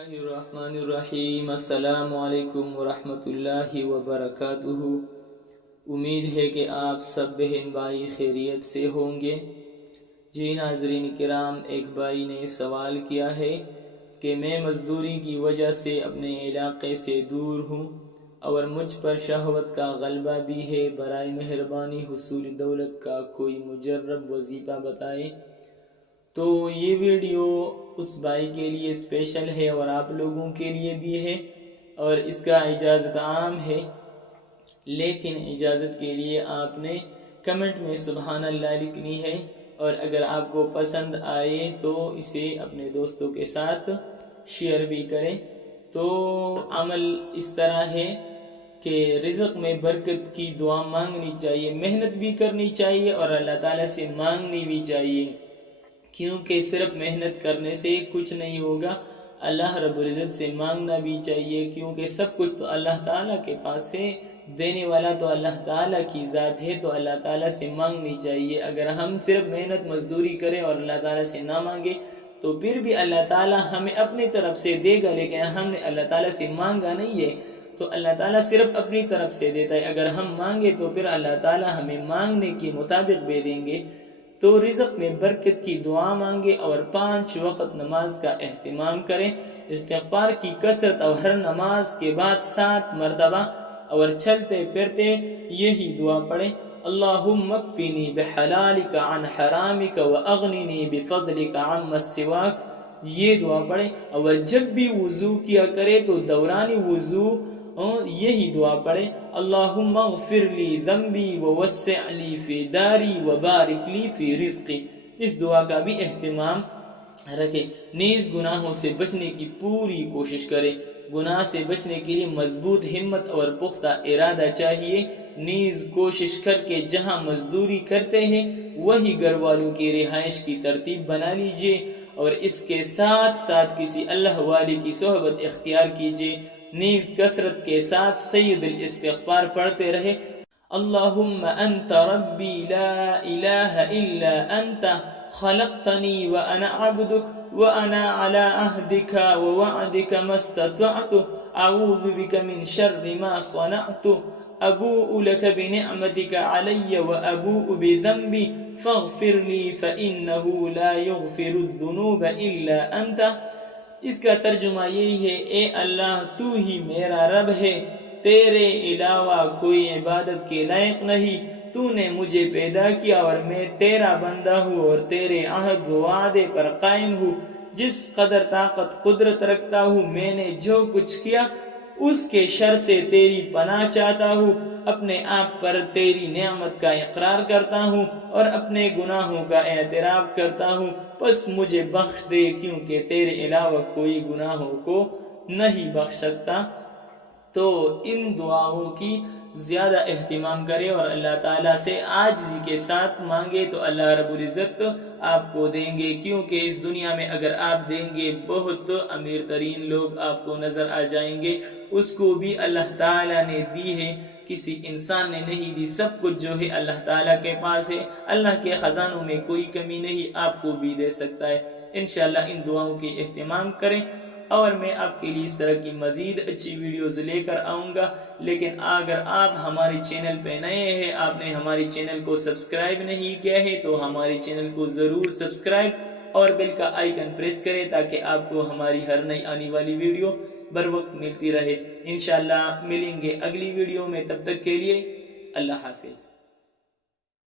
اللہ الرحمن الرحیم۔ السلام علیکم ورحمۃ اللہ وبرکاتہ۔ امید ہے کہ آپ سب بہن بھائی خیریت سے ہوں گے۔ جی ناظرین کرام، ایک بھائی نے سوال کیا ہے کہ میں مزدوری کی وجہ سے اپنے علاقے سے دور ہوں اور مجھ پر شہوت کا غلبہ بھی ہے، برائے مہربانی حصول دولت کا کوئی مجرب وظیفہ بتائیں۔ تو یہ ویڈیو اس بھائی کے لیے اسپیشل ہے اور آپ لوگوں کے لیے بھی ہے، اور اس کا اجازت عام ہے، لیکن اجازت کے لیے آپ نے کمنٹ میں سبحان اللہ لکھنی ہے، اور اگر آپ کو پسند آئے تو اسے اپنے دوستوں کے ساتھ شیئر بھی کریں۔ تو عمل اس طرح ہے کہ رزق میں برکت کی دعا مانگنی چاہیے، محنت بھی کرنی چاہیے اور اللہ تعالیٰ سے مانگنی بھی چاہیے، کیونکہ صرف محنت کرنے سے کچھ نہیں ہوگا، اللہ رب العزت سے مانگنا بھی چاہیے، کیونکہ سب کچھ تو اللہ تعالیٰ کے پاس ہے، دینے والا تو اللہ تعالیٰ کی ذات ہے، تو اللہ تعالیٰ سے مانگنی چاہیے۔ اگر ہم صرف محنت مزدوری کریں اور اللہ تعالیٰ سے نہ مانگے تو پھر بھی اللہ تعالیٰ ہمیں اپنی طرف سے دے گا، لیکن ہم نے اللہ تعالیٰ سے مانگا نہیں ہے، تو اللہ تعالیٰ صرف اپنی طرف سے دیتا ہے۔ اگر ہم مانگے تو پھر اللہ تعالیٰ ہمیں مانگنے کے مطابق بھی دیں گے۔ تو رزق میں برکت کی دعا مانگے اور 5 وقت نماز کا اہتمام کریں، استغفار کی کثرت اور ہر نماز کے بعد 7 مرتبہ اور چلتے پھرتے یہی دعا پڑھیں، اللہم اکفینی بحلالک عن حرامک واغننی بفضلک عما سواک، یہ دعا پڑھیں۔ اور جب بھی وضو کیا کرے تو دوران وضو یہی دعا پڑھیں، اللہم اغفر لی ذنبی ووسع لی فی داری وبارک لی فی رزقی، اس دعا کا بھی اہتمام رکھیں۔ نیز گناہوں سے بچنے کی پوری کوشش کریں، گناہ سے بچنے کے لیے مضبوط ہمت اور پختہ ارادہ چاہیے۔ نیز کوشش کر کے جہاں مزدوری کرتے ہیں وہی گھر والوں کی رہائش کی ترتیب بنا لیجئے، اور اس کے ساتھ ساتھ کسی اللہ والی کی صحبت اختیار کیجئے۔ نیز کثرت کے ساتھ سید الاستغفار پڑھتے رہے، اللہم انت ربی لا الہ الا انت خلقتنی وانا عبدک وانا علی عہدک ووعدک ما استطعت اعوذ بک من شر ما صنعت ابوء لک بنعمتک علی وابوء بذنبی فاغفر لی فانہ لا یغفر الذنوب الا انت۔ اس کا ترجمہ یہی ہے، اے اللہ تو ہی میرا رب ہے، تیرے علاوہ کوئی عبادت کے لائق نہیں، تو نے مجھے پیدا کیا اور میں تیرا بندہ ہوں اور تیرے عہد و وعدے پر قائم ہوں، جس قدر طاقت قدرت رکھتا ہوں میں نے جو کچھ کیا اس کے شر سے تیری پناہ چاہتا ہوں، اپنے آپ پر تیری نعمت کا اقرار کرتا ہوں اور اپنے گناہوں کا اعتراف کرتا ہوں، پس مجھے بخش دے، کیونکہ تیرے علاوہ کوئی گناہوں کو نہیں بخش سکتا۔ تو ان دعاؤں کی زیادہ اہتمام کرے اور اللہ تعالیٰ سے عاجزی کے ساتھ مانگے تو اللہ رب العزت آپ کو دیں گے، کیونکہ اس دنیا میں اگر آپ دیں گے بہت امیر ترین لوگ آپ کو نظر آ جائیں گے، اس کو بھی اللہ تعالیٰ نے دی ہے، کسی انسان نے نہیں دی، سب کچھ جو ہے اللہ تعالیٰ کے پاس ہے، اللہ کے خزانوں میں کوئی کمی نہیں، آپ کو بھی دے سکتا ہے۔ انشاءاللہ ان دعاؤں کی اہتمام کریں، اور میں آپ کے لیے اس طرح کی مزید اچھی ویڈیوز لے کر آؤں گا، لیکن اگر آپ ہمارے چینل پہ نئے ہیں، آپ نے ہمارے چینل کو سبسکرائب نہیں کیا ہے تو ہمارے چینل کو ضرور سبسکرائب اور بیل کا آئیکن پریس کریں تاکہ آپ کو ہماری ہر نئی آنے والی ویڈیو بر وقت ملتی رہے۔ انشاءاللہ ملیں گے اگلی ویڈیو میں، تب تک کے لیے اللہ حافظ۔